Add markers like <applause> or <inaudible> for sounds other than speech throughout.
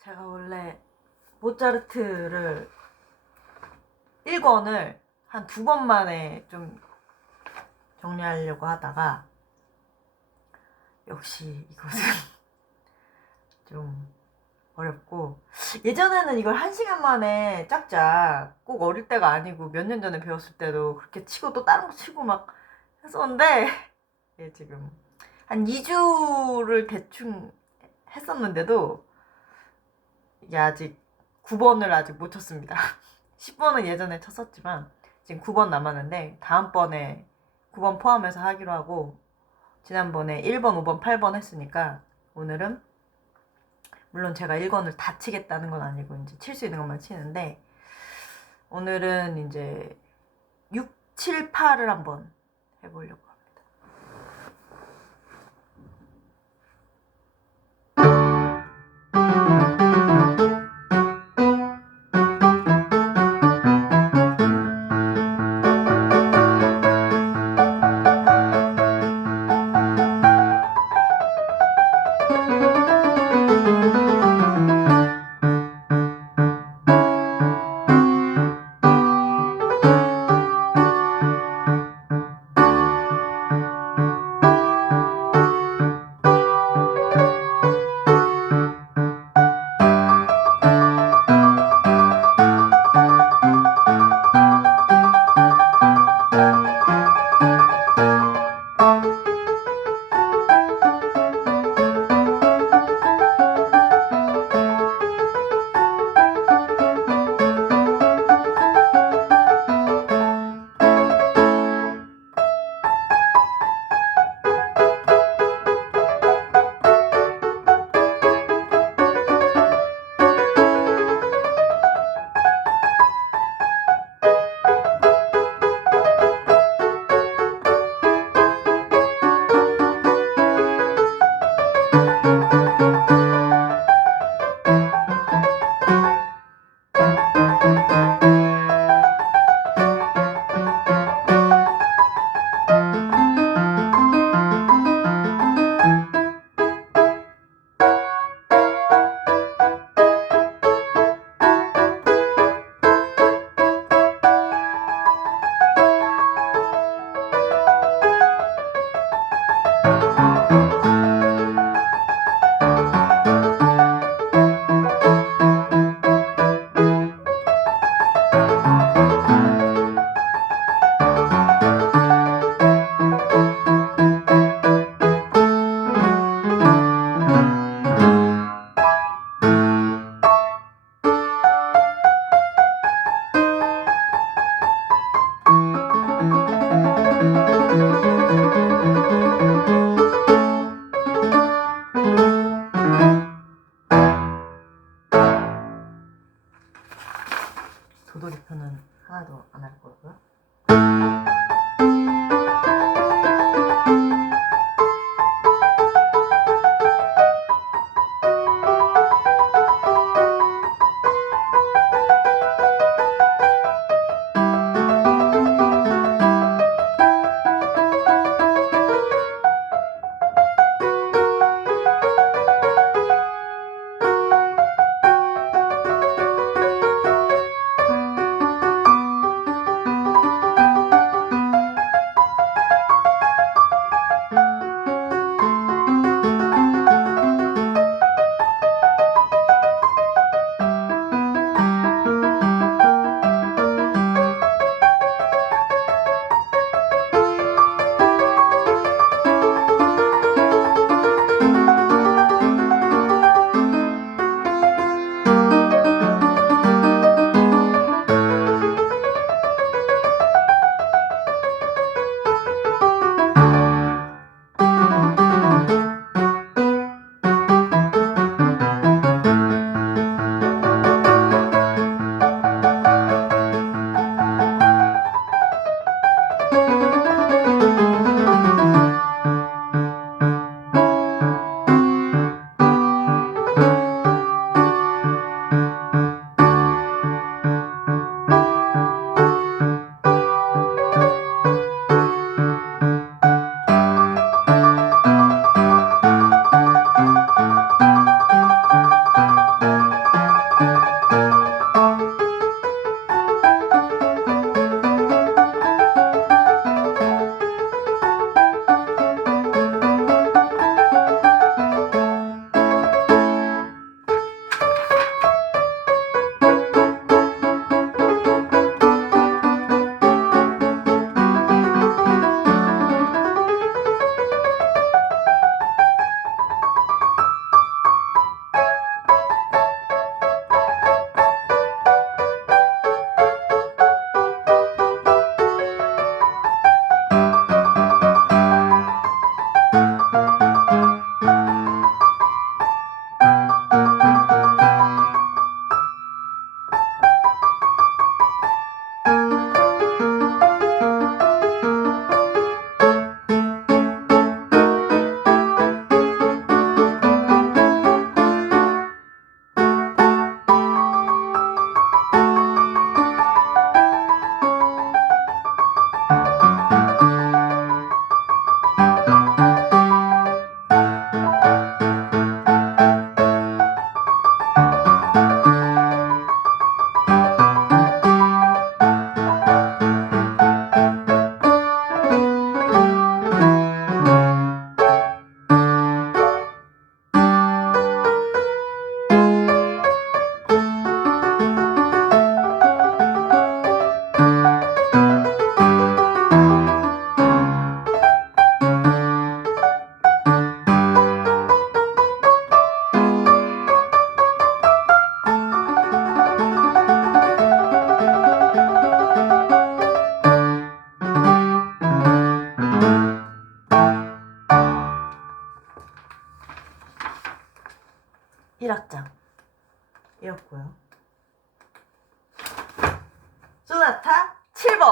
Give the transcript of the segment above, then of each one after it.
제가 원래 모차르트를 1권을 한 두 번 만에 좀 정리하려고 하다가 역시 이것은 <laughs> 좀 어렵고 예전에는 이걸 한 시간 만에 짝짝 꼭 어릴 때가 아니고 몇 년 전에 배웠을 때도 그렇게 치고 또 다른 거 치고 막 했었는데 예, 지금 한 2주를 대충 했었는데도 이게 아직 9번을 아직 못 쳤습니다. <laughs> 10번은 예전에 쳤었지만 지금 9번 남았는데 다음번에 9번 포함해서 하기로 하고 지난번에 1번, 5번, 8번 했으니까 오늘은 물론 제가 1권을 다 치겠다는 건 아니고 이제 칠 수 있는 것만 치는데 오늘은 이제 6, 7, 8을 한번 해보려고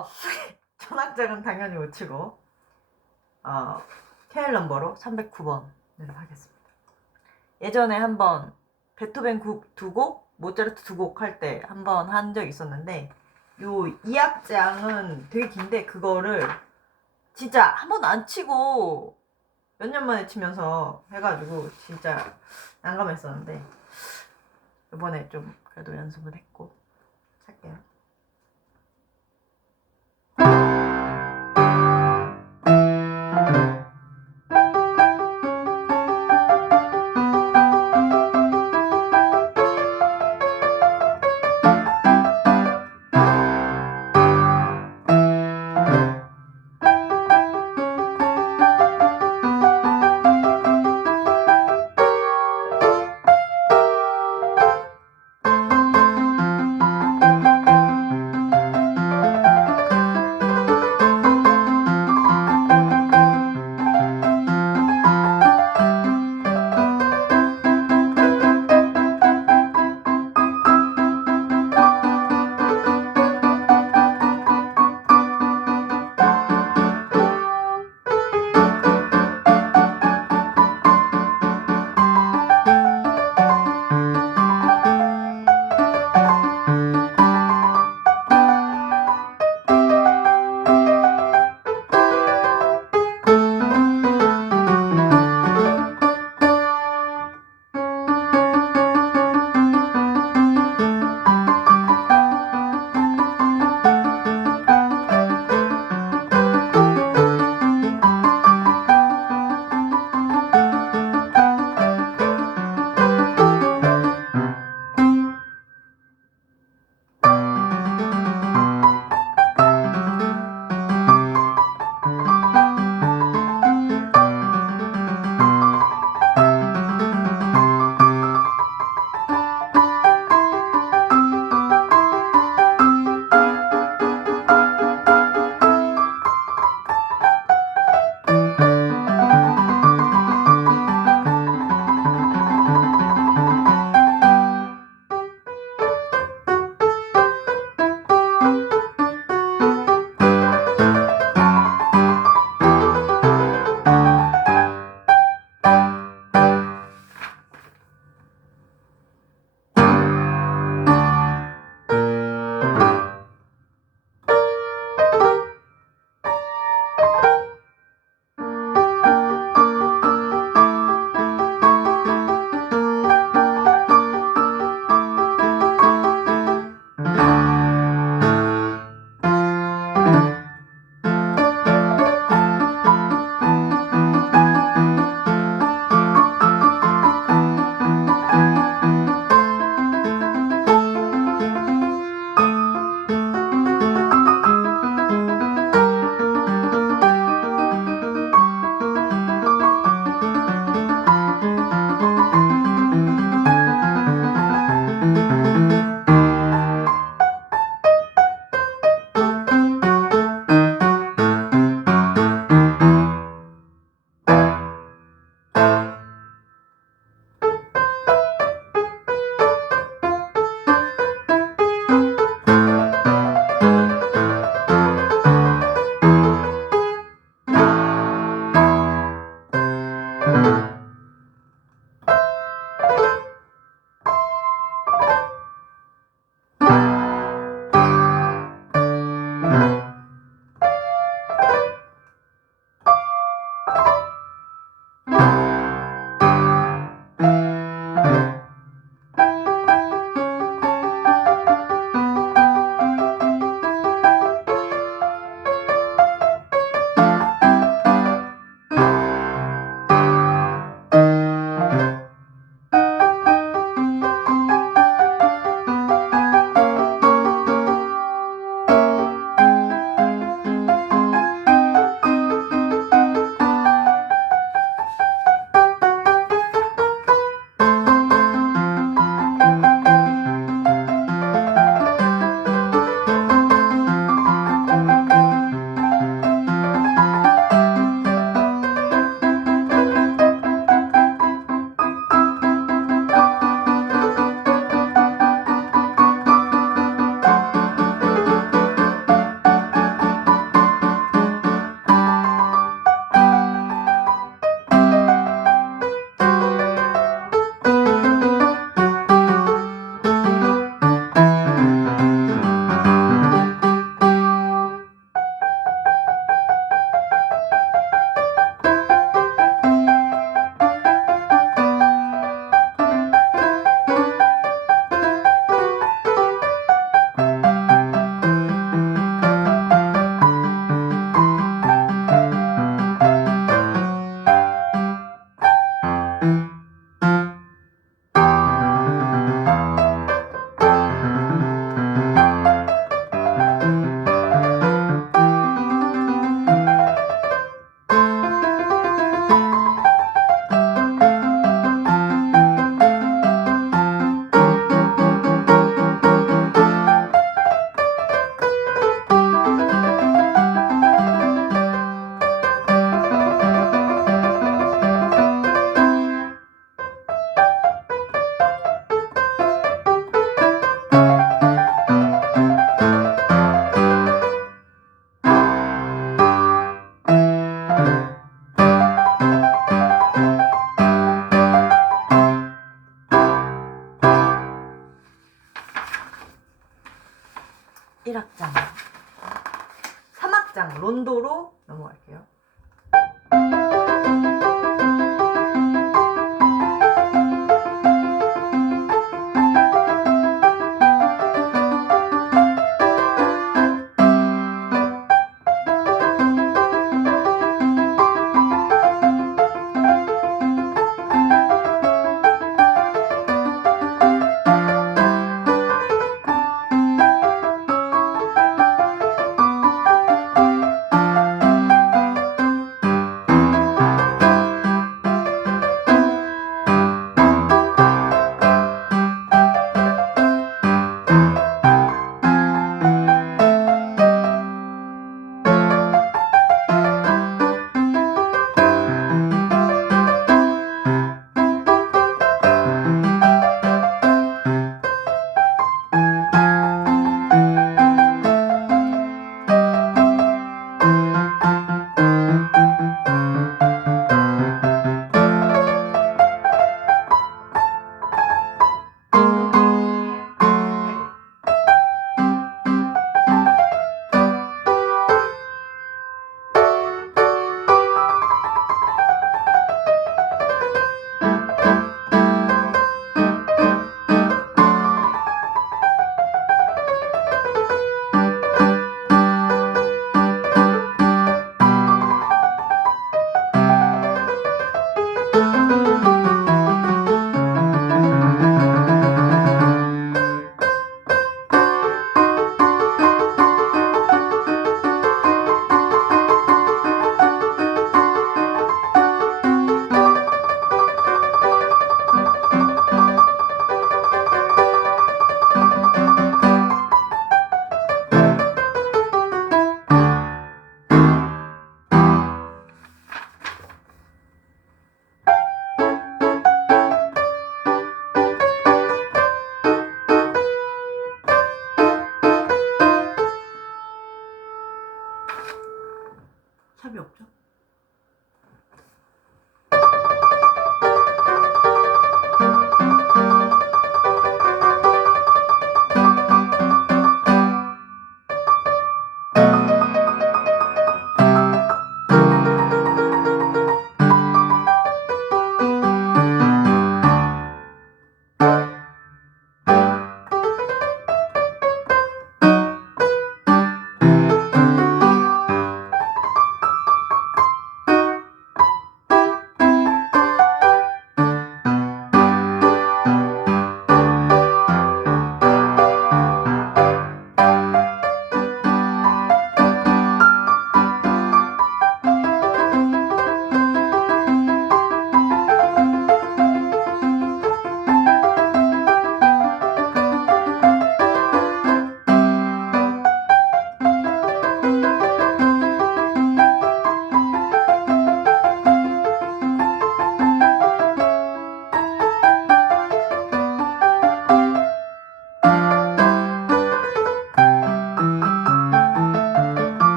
<laughs> 7번 전악장은 당연히 못 치고 어, 케일 넘버로 309번을 하겠습니다. 예전에 한번 베토벤 두 곡, 모차르트 두 곡 할 때 한 번 한 적 있었는데 요 2악장은 되게 긴데 그거를 진짜 한 번도 안 치고 몇 년 만에 치면서 해가지고 진짜 난감했었는데 이번에 좀 그래도 연습을 했고 할게요.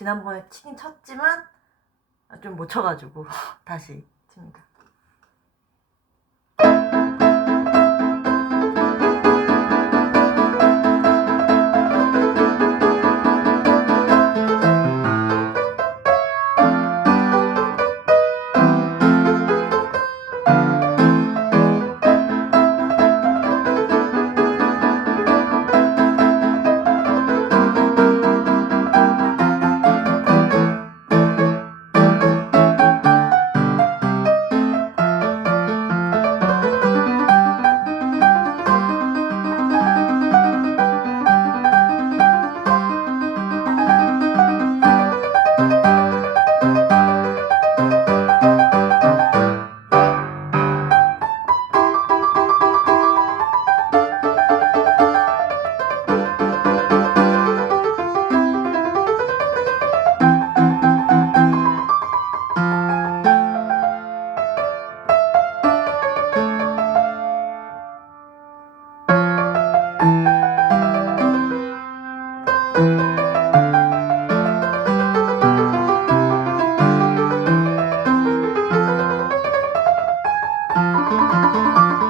지난번에 치긴 쳤지만 좀 못 쳐가지고 <laughs> 다시 칩니다. Música